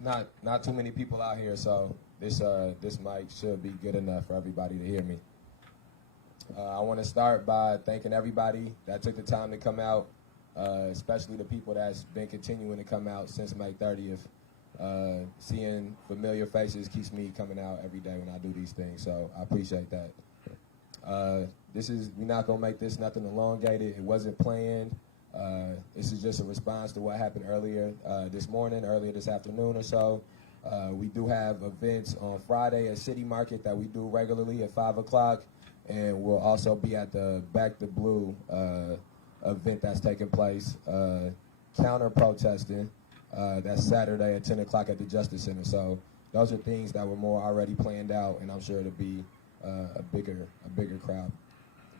not too many people out here, so this mic should be good enough for everybody to hear me. I want to start by thanking everybody that took the time to come out, especially the people that's been continuing to come out since May 30th. Seeing familiar faces keeps me coming out every day when I do these things, so I appreciate that. We're not gonna make this nothing elongated. It wasn't planned. This is just a response to what happened earlier this afternoon or so. We do have events on Friday at City Market that we do regularly at 5 o'clock, and we'll also be at the Back the Blue event that's taking place, counter-protesting. That's Saturday at 10 o'clock at the Justice Center. So those are things that were more already planned out, and I'm sure it'll be a bigger crowd,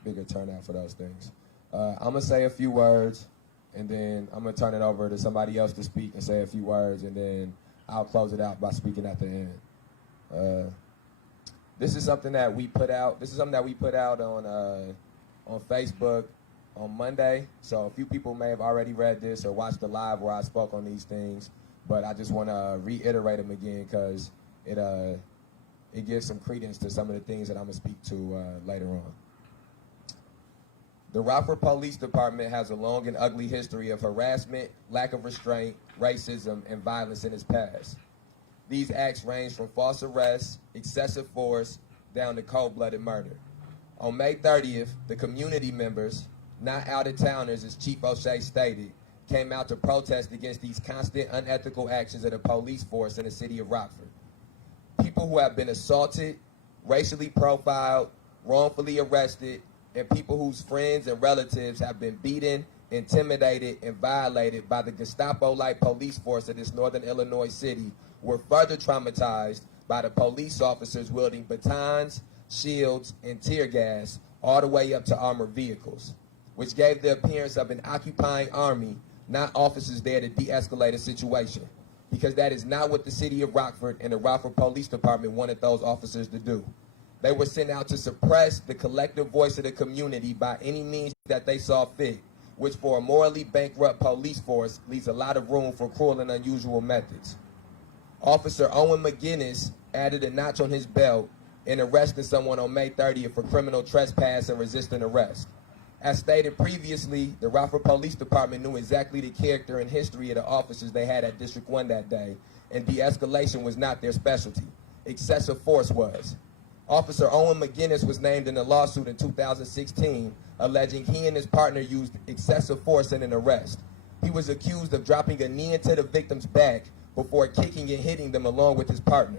bigger turnout for those things. I'm going to say a few words, and then I'm going to turn it over to somebody else to speak and say a few words, and then I'll close it out by speaking at the end. This is something that we put out. This is something that we put out on Facebook on Monday. So a few people may have already read this or watched the live where I spoke on these things, but I just want to reiterate them again because it gives some credence to some of the things that I'm going to speak to later on. The Rockford Police Department has a long and ugly history of harassment, lack of restraint, racism, and violence in its past. These acts range from false arrests, excessive force, down to cold-blooded murder. On May 30th, the community members, not out-of-towners as Chief O'Shea stated, came out to protest against these constant unethical actions of the police force in the city of Rockford. People who have been assaulted, racially profiled, wrongfully arrested, and people whose friends and relatives have been beaten, intimidated, and violated by the Gestapo-like police force of this northern Illinois city were further traumatized by the police officers wielding batons, shields, and tear gas all the way up to armored vehicles, which gave the appearance of an occupying army, not officers there to de-escalate a situation, because that is not what the city of Rockford and the Rockford Police Department wanted those officers to do. They were sent out to suppress the collective voice of the community by any means that they saw fit, which for a morally bankrupt police force leaves a lot of room for cruel and unusual methods. Officer Owen McGinnis added a notch on his belt in arresting someone on May 30th for criminal trespass and resisting arrest. As stated previously, the Rockford Police Department knew exactly the character and history of the officers they had at District 1 that day, and de-escalation was not their specialty. Excessive force was. Officer Owen McGinnis was named in a lawsuit in 2016, alleging he and his partner used excessive force in an arrest. He was accused of dropping a knee into the victim's back before kicking and hitting them along with his partner.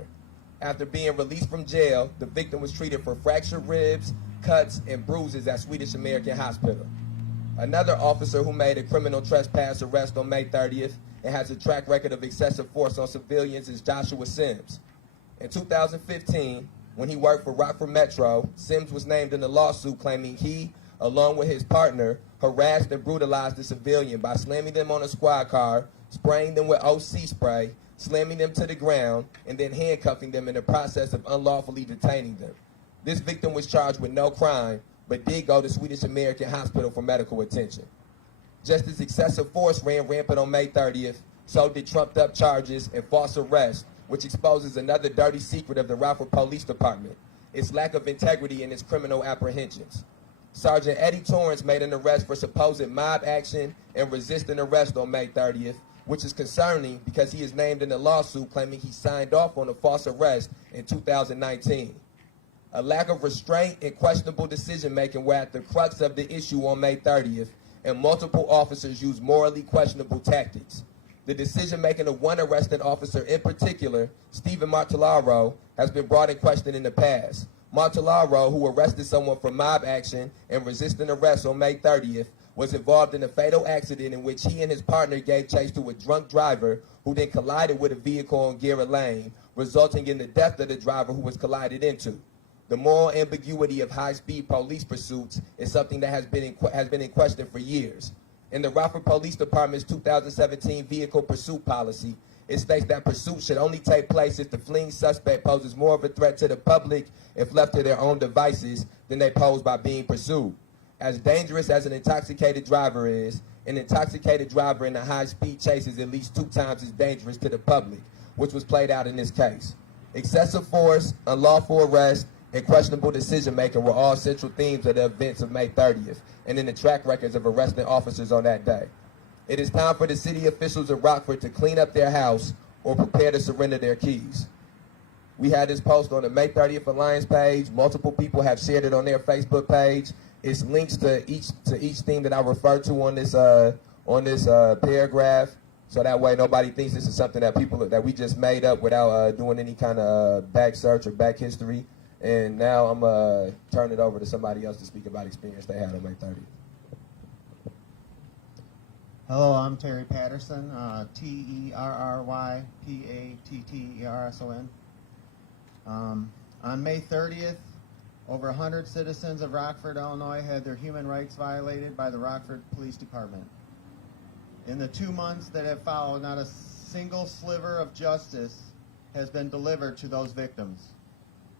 After being released from jail, the victim was treated for fractured ribs, cuts, and bruises at Swedish American Hospital. Another officer who made a criminal trespass arrest on May 30th and has a track record of excessive force on civilians is Joshua Sims. In 2015, when he worked for Rockford Metro, Sims was named in the lawsuit claiming he, along with his partner, harassed and brutalized the civilian by slamming them on a squad car, spraying them with OC spray, slamming them to the ground, and then handcuffing them in the process of unlawfully detaining them. This victim was charged with no crime, but did go to Swedish American Hospital for medical attention. Just as excessive force ran rampant on May 30th, so did trumped-up charges and false arrests, which exposes another dirty secret of the Rockford Police Department, its lack of integrity in its criminal apprehensions. Sergeant Eddie Torrance made an arrest for supposed mob action and resisting arrest on May 30th, which is concerning because he is named in the lawsuit claiming he signed off on a false arrest in 2019. A lack of restraint and questionable decision-making were at the crux of the issue on May 30th, and multiple officers used morally questionable tactics. The decision-making of one arrested officer in particular, Stephen Martellaro, has been brought in question in the past. Martellaro, who arrested someone for mob action and resisting arrest on May 30th, was involved in a fatal accident in which he and his partner gave chase to a drunk driver who then collided with a vehicle on Garrett Lane, resulting in the death of the driver who was collided into. The moral ambiguity of high-speed police pursuits is something that has been in question for years. In the Rockford Police Department's 2017 vehicle pursuit policy, it states that pursuit should only take place if the fleeing suspect poses more of a threat to the public if left to their own devices than they pose by being pursued. As dangerous as an intoxicated driver is, an intoxicated driver in a high-speed chase is at least 2 times as dangerous to the public, which was played out in this case. Excessive force, unlawful arrest, and questionable decision-making were all central themes of the events of May 30th, and in the track records of arresting officers on that day. It is time for the city officials of Rockford to clean up their house or prepare to surrender their keys. We had this post on the May 30th Alliance page. Multiple people have shared it on their Facebook page. It's links to each thing that I referred to on this paragraph, so that way nobody thinks this is something that we just made up without doing any kind of back search or back history. And now I'm gonna turn it over to somebody else to speak about experience they had on May 30th. Hello, I'm Terry Patterson, Terrypatterson. On May 30th, over 100 citizens of Rockford, Illinois had their human rights violated by the Rockford Police Department. In the 2 months that have followed, not a single sliver of justice has been delivered to those victims.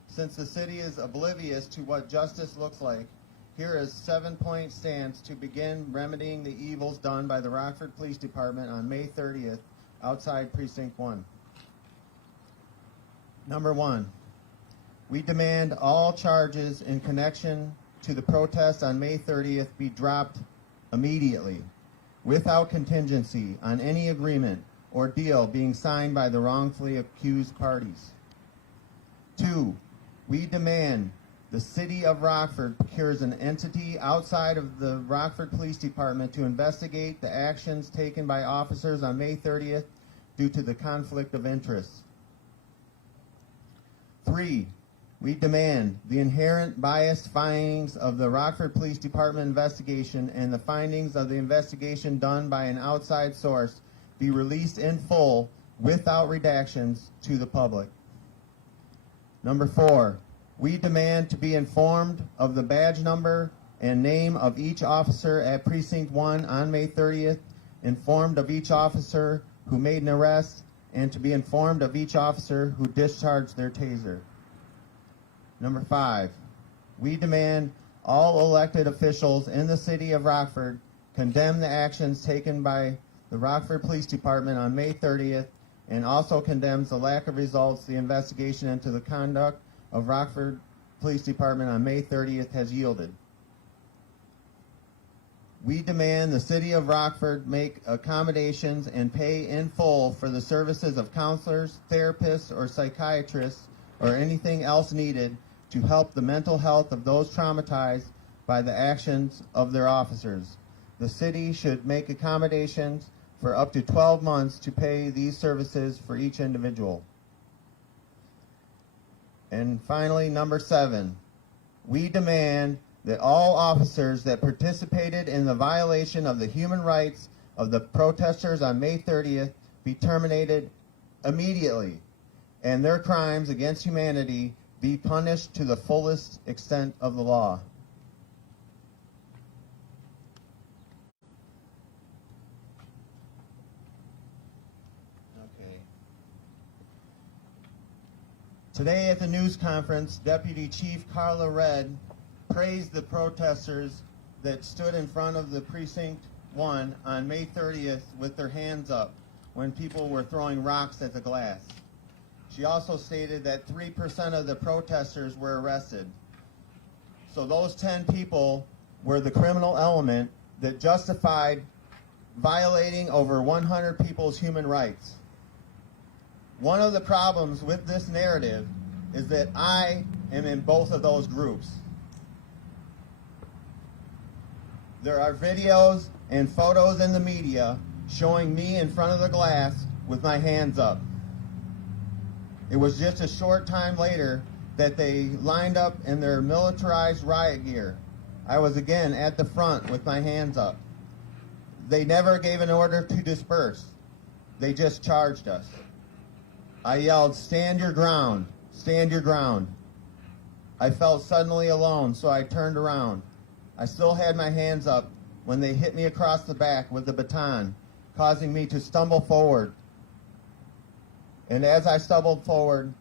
Since the city is oblivious to what justice looks like, here is 7-point stance to begin remedying the evils done by the Rockford Police Department on May 30th outside Precinct 1. Number 1, we demand all charges in connection to the protest on May 30th be dropped immediately, without contingency on any agreement or deal being signed by the wrongfully accused parties. 2, we demand the City of Rockford procures an entity outside of the Rockford Police Department to investigate the actions taken by officers on May 30th due to the conflict of interest. 3, we demand the inherent biased findings of the Rockford Police Department investigation and the findings of the investigation done by an outside source be released in full without redactions to the public. Number 4, we demand to be informed of the badge number and name of each officer at Precinct 1 on May 30th, informed of each officer who made an arrest, and to be informed of each officer who discharged their taser. Number 5, we demand all elected officials in the city of Rockford condemn the actions taken by the Rockford Police Department on May 30th and also condemns the lack of results the investigation into the conduct of Rockford Police Department on May 30th has yielded. We demand the City of Rockford make accommodations and pay in full for the services of counselors, therapists, or psychiatrists, or anything else needed to help the mental health of those traumatized by the actions of their officers. The city should make accommodations for up to 12 months to pay these services for each individual. And finally, number 7, we demand that all officers that participated in the violation of the human rights of the protesters on May 30th be terminated immediately, and their crimes against humanity be punished to the fullest extent of the law. Today at the news conference, Deputy Chief Carla Red praised the protesters that stood in front of the Precinct 1 on May 30th with their hands up when people were throwing rocks at the glass. She also stated that 3% of the protesters were arrested. So those 10 people were the criminal element that justified violating over 100 people's human rights. One of the problems with this narrative is that I am in both of those groups. There are videos and photos in the media showing me in front of the glass with my hands up. It was just a short time later that they lined up in their militarized riot gear. I was again at the front with my hands up. They never gave an order to disperse. They just charged us. I yelled, "Stand your ground, stand your ground." I felt suddenly alone, so I turned around. I still had my hands up when they hit me across the back with the baton, causing me to stumble forward. And as I stumbled forward,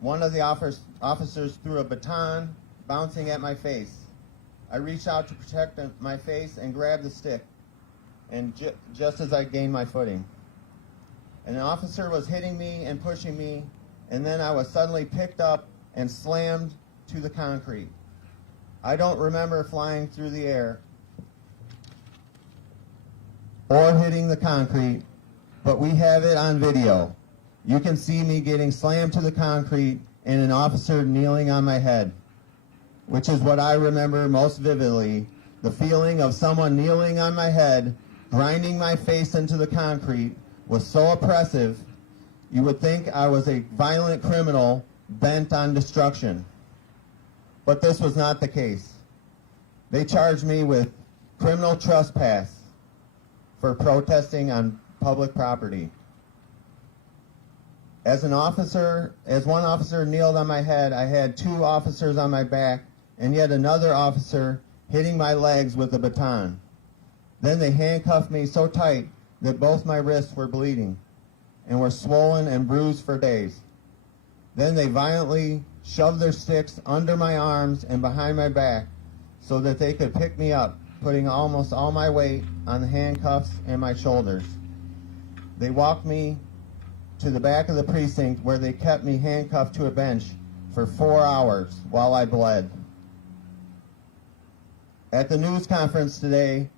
one of the officers threw a baton bouncing at my face. I reached out to protect my face and grabbed the stick, and just as I gained my footing. An officer was hitting me and pushing me, and then I was suddenly picked up and slammed to the concrete. I don't remember flying through the air or hitting the concrete, but we have it on video. You can see me getting slammed to the concrete and an officer kneeling on my head, which is what I remember most vividly. The feeling of someone kneeling on my head, grinding my face into the concrete, was so oppressive, you would think I was a violent criminal bent on destruction. But this was not the case. They charged me with criminal trespass for protesting on public property. As one officer kneeled on my head, I had two officers on my back and yet another officer hitting my legs with a baton. Then they handcuffed me so tight that both my wrists were bleeding and were swollen and bruised for days. Then they violently shoved their sticks under my arms and behind my back so that they could pick me up, putting almost all my weight on the handcuffs and my shoulders. They walked me to the back of the precinct where they kept me handcuffed to a bench for 4 hours while I bled. At the news conference today,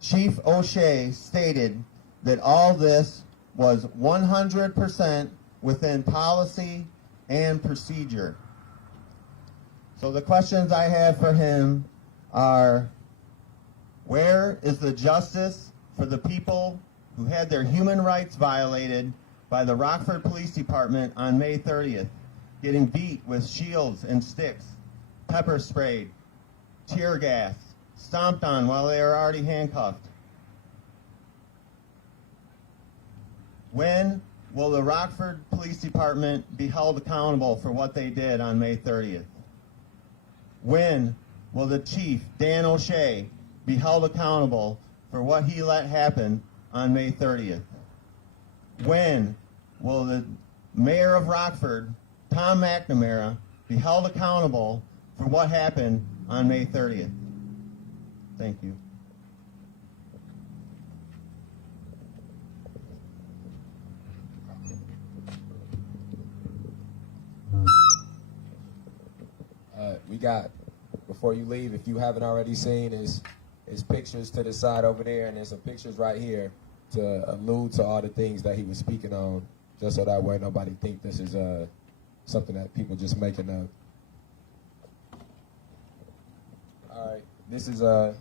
Chief O'Shea stated that all this was 100% within policy and procedure. So the questions I have for him are, where is the justice for the people who had their human rights violated by the Rockford Police Department on May 30th, getting beat with shields and sticks, pepper sprayed, tear gas, stomped on while they were already handcuffed? When will the Rockford Police Department be held accountable for what they did on May 30th? When will the chief, Dan O'Shea, be held accountable for what he let happen on May 30th? When will the mayor of Rockford, Tom McNamara, be held accountable for what happened on May 30th? Thank you. We got, before you leave, if you haven't already seen, is pictures to the side over there, and there's some pictures right here to allude to all the things that he was speaking on, just so that way nobody think this is something that people just making up. All right, this is a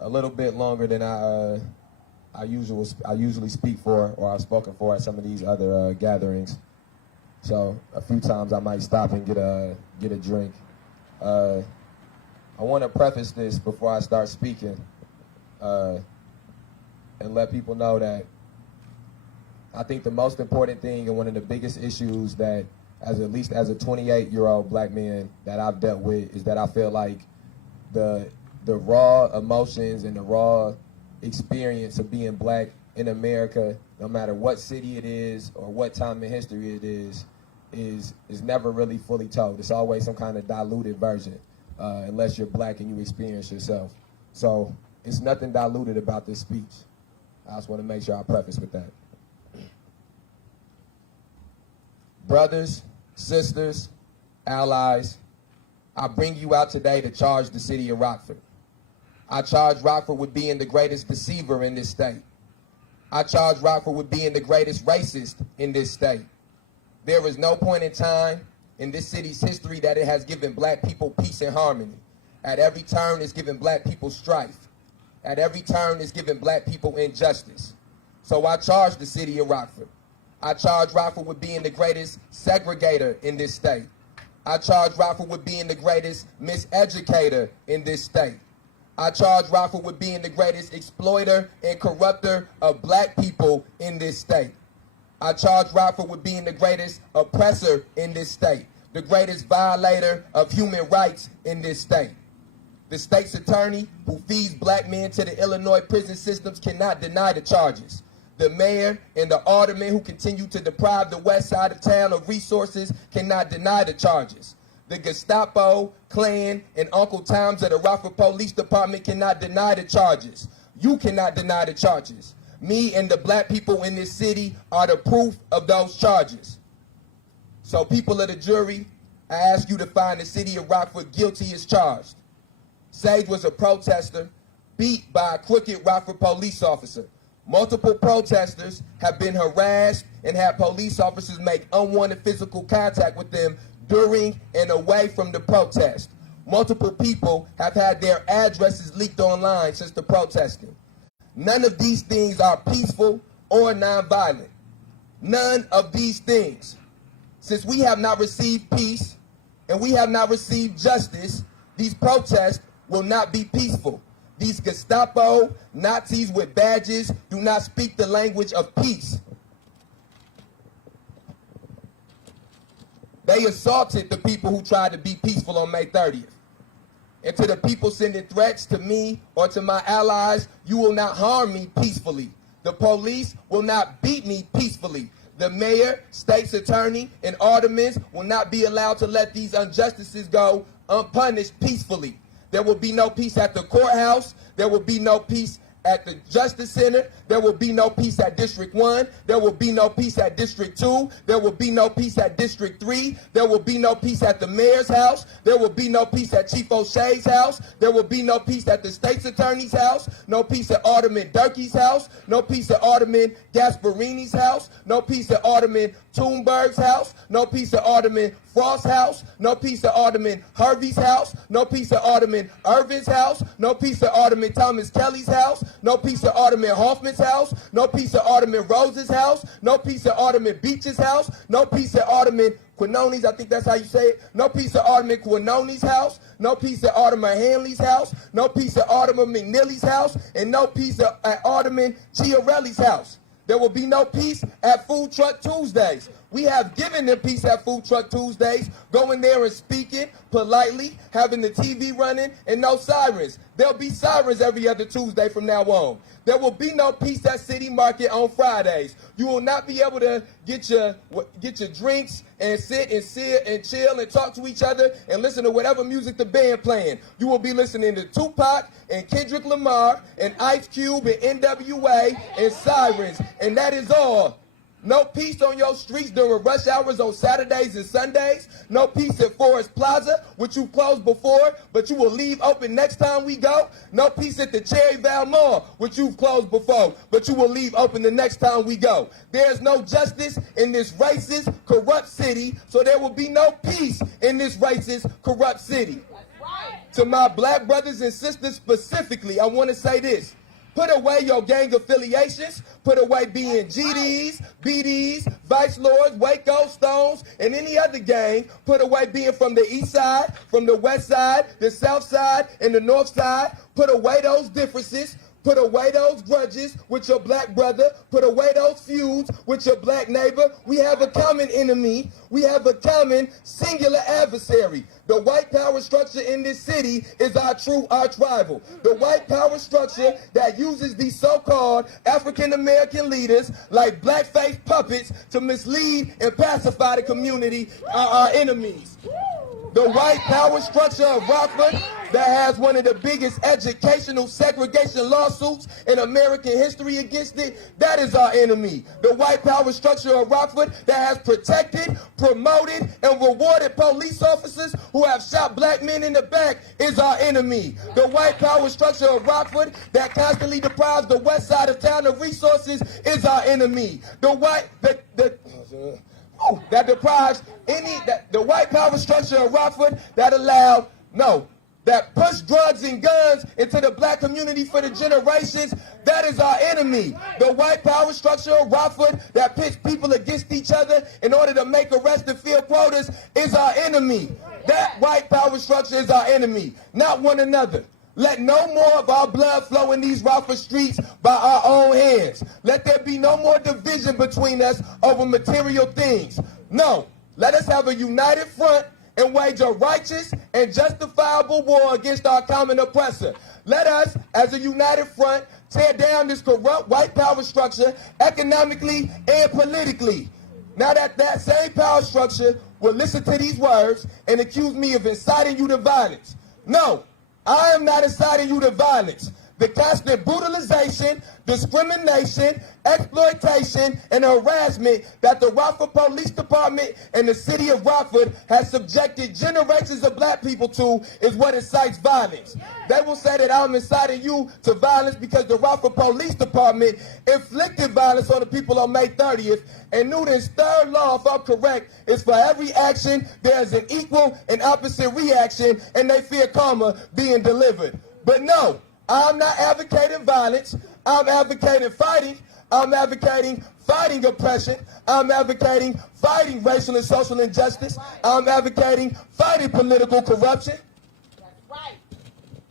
little bit longer than I usually speak for, or I've spoken for at some of these other gatherings. So a few times I might stop and get a drink. I want to preface this before I start speaking, and let people know that I think the most important thing and one of the biggest issues that, at least as a 28-year-old black man, that I've dealt with is that I feel like the raw emotions and the raw experience of being black in America, no matter what city it is or what time in history it is never really fully told. It's always some kind of diluted version, unless you're black and you experience yourself. So it's nothing diluted about this speech. I just want to make sure I preface with that. Brothers, sisters, allies, I bring you out today to charge the city of Rockford. I charge Rockford with being the greatest deceiver in this state. I charge Rockford with being the greatest racist in this state. There is no point in time in this city's history that it has given black people peace and harmony. At every turn, it's given black people strife. At every turn, it's given black people injustice. So I charge the city of Rockford. I charge Rockford with being the greatest segregator in this state. I charge Rockford with being the greatest miseducator in this state. I charge Rockford with being the greatest exploiter and corrupter of black people in this state. I charge Rockford with being the greatest oppressor in this state, the greatest violator of human rights in this state. The state's attorney, who feeds black men to the Illinois prison systems, cannot deny the charges. The mayor and the aldermen who continue to deprive the west side of town of resources cannot deny the charges. The Gestapo, Klan, and Uncle Toms of the Rockford Police Department cannot deny the charges. You cannot deny the charges. Me and the black people in this city are the proof of those charges. So people of the jury, I ask you to find the city of Rockford guilty as charged. Sage was a protester beat by a crooked Rockford police officer. Multiple protesters have been harassed and had police officers make unwanted physical contact with them during and away from the protest. Multiple people have had their addresses leaked online since the protesting. None of these things are peaceful or nonviolent. None of these things. Since we have not received peace and we have not received justice, these protests will not be peaceful. These Gestapo, Nazis with badges do not speak the language of peace. They assaulted the people who tried to be peaceful on May 30th. And to the people sending threats to me or to my allies, you will not harm me peacefully. The police will not beat me peacefully. The mayor, state's attorney, and aldermen will not be allowed to let these injustices go unpunished peacefully. There will be no peace at the courthouse. There will be no peace at the Justice Center. There will be no peace at District 1. There will be no peace at District 2. There will be no peace at District 3. There will be no peace at the mayor's house. There will be no peace at Chief O'Shea's house. There will be no peace at the state's attorney's house. No peace at Alderman Durkee's house. No peace at Alderman Gasparini's house. No peace at Alderman Thunberg's house. No peace at Alderman Frost's house. No peace at Alderman Harvey's house. No peace at Alderman Irvin's house. No peace at Alderman Thomas Kelly's house. No peace at Alderman Hoffman's house. No peace at Alderman Rose's house. No peace at Alderman Beach's house. No peace at Alderman Quinoni's, I think that's how you say it. No peace at Alderman Quinoni's house. No peace at Alderman Hanley's house. No peace at Alderman McNeely's house. And no peace at Alderman Chiarelli's house. There will be no peace at Food Truck Tuesdays. We have given them peace at Food Truck Tuesdays, going there and speaking politely, having the TV running, and no sirens. There'll be sirens every other Tuesday from now on. There will be no peace at City Market on Fridays. You will not be able to get your drinks and sit and chill and talk to each other and listen to whatever music the band playing. You will be listening to Tupac and Kendrick Lamar and Ice Cube and NWA and sirens, and that is all. No peace on your streets during rush hours on Saturdays and Sundays. No peace at Forest Plaza, which you closed before, but you will leave open next time we go. No peace at the Cherryvale Mall, which you've closed before, but you will leave open the next time we go. There's no justice in this racist, corrupt city, so there will be no peace in this racist, corrupt city. To my black brothers and sisters specifically, I want to say this. Put away your gang affiliations. Put away being GDs, BDs, Vice Lords, Waco, Stones, and any other gang. Put away being from the east side, from the west side, the south side, and the north side. Put away those differences. Put away those grudges with your black brother. Put away those feuds with your black neighbor. We have a common enemy. We have a common singular adversary. The white power structure in this city is our true arch rival. The white power structure that uses these so-called African-American leaders like blackface puppets to mislead and pacify the community are our enemies. The white power structure of Rockford that has one of the biggest educational segregation lawsuits in American history against it, that is our enemy. The white power structure of Rockford that has protected, promoted, and rewarded police officers who have shot black men in the back is our enemy. The white power structure of Rockford that constantly deprives the west side of town of resources is our enemy. The white power structure of Rockford that push drugs and guns into the black community for the generations, that is our enemy. The white power structure of Rockford that pits people against each other in order to make arrest and fill quotas is our enemy. That white power structure is our enemy, not one another. Let no more of our blood flow in these Rockford streets by our own hands. Let there be no more division between us over material things. No, let us have a united front and wage a righteous and justifiable war against our common oppressor. Let us, as a united front, tear down this corrupt white power structure economically and politically. Now that same power structure will listen to these words and accuse me of inciting you to violence. No, I am not inciting you to violence. the constant brutalization, discrimination, exploitation, and harassment that the Rockford Police Department and the city of Rockford has subjected generations of black people to is what incites violence. They will say that I'm inciting you to violence because the Rockford Police Department inflicted violence on the people on May 30th, and Newton's third law, if I'm correct, is for every action there's an equal and opposite reaction, and they fear karma being delivered. But no, I'm not advocating violence. I'm advocating fighting. I'm advocating fighting oppression. I'm advocating fighting racial and social injustice. I'm advocating fighting political corruption. That's right.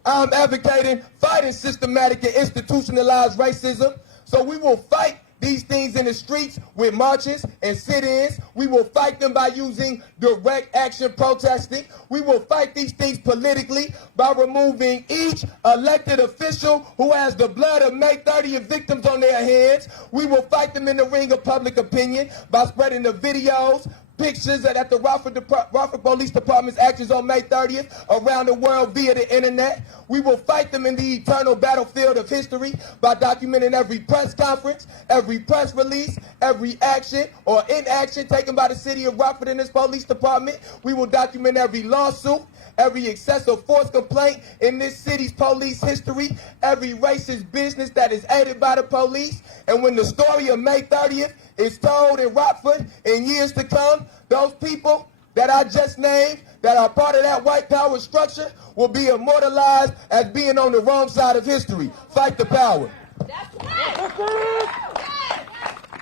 I'm advocating fighting systematic and institutionalized racism. So we will fight these things in the streets with marches and sit-ins. We will fight them by using direct action protesting. We will fight these things politically by removing each elected official who has the blood of May 30th victims on their hands. We will fight them in the ring of public opinion by spreading the videos, pictures that the Rockford Police Department's actions on May 30th around the world via the internet. We will fight them in the eternal battlefield of history by documenting every press conference, every press release, every action or inaction taken by the city of Rockford and its police department. We will document every lawsuit, every excessive force complaint in this city's police history, every racist business that is aided by the police. And when the story of May 30th is told in Rockford in years to come, those people that I just named that are part of that white power structure will be immortalized as being on the wrong side of history. Fight the power. That's right.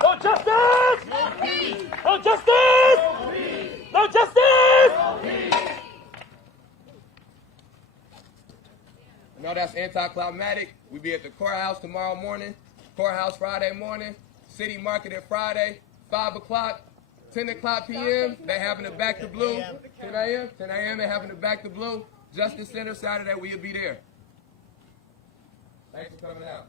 No justice! No peace. No justice! No justice! I know that's anticlimactic. We be at the courthouse tomorrow morning, courthouse Friday morning, city market at Friday, 5 o'clock, 10 o'clock p.m. They having the Back to Blue. 10 a.m. 10 a.m. They having the Back to Blue. Justice Center Saturday. We'll be there. Thanks for coming out.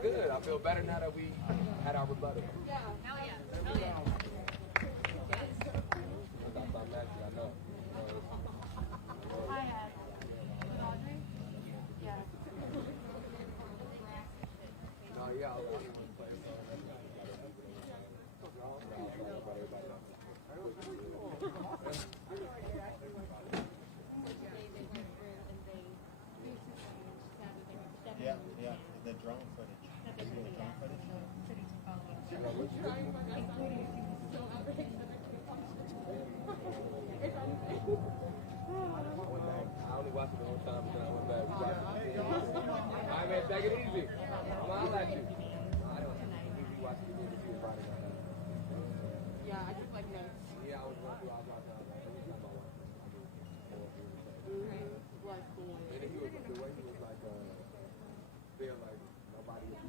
Good. I feel better now that we had our rebuttal. Yeah. Hell yeah. Hell yeah. I know. I have. Audrey? Yeah. No, yeah. Yeah, the drone footage. Have you seen the drone footage? I only watched it the whole time, but then I went back. All right, man, take it easy. I'm all at you. I don't we watched the movie Friday night. Yeah, I just like that. Yeah, I was watching. Blood school. And he was, the way he was like, feel like nobody was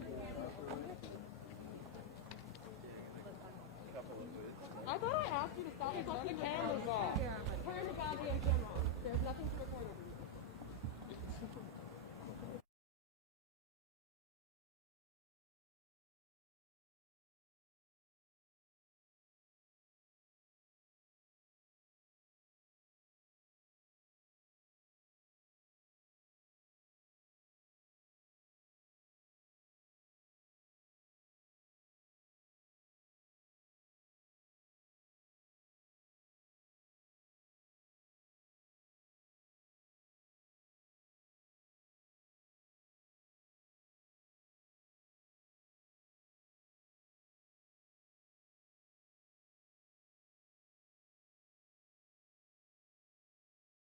I thought I asked you to stop and talk the cameras off. Turn the goddamn camera off. There's nothing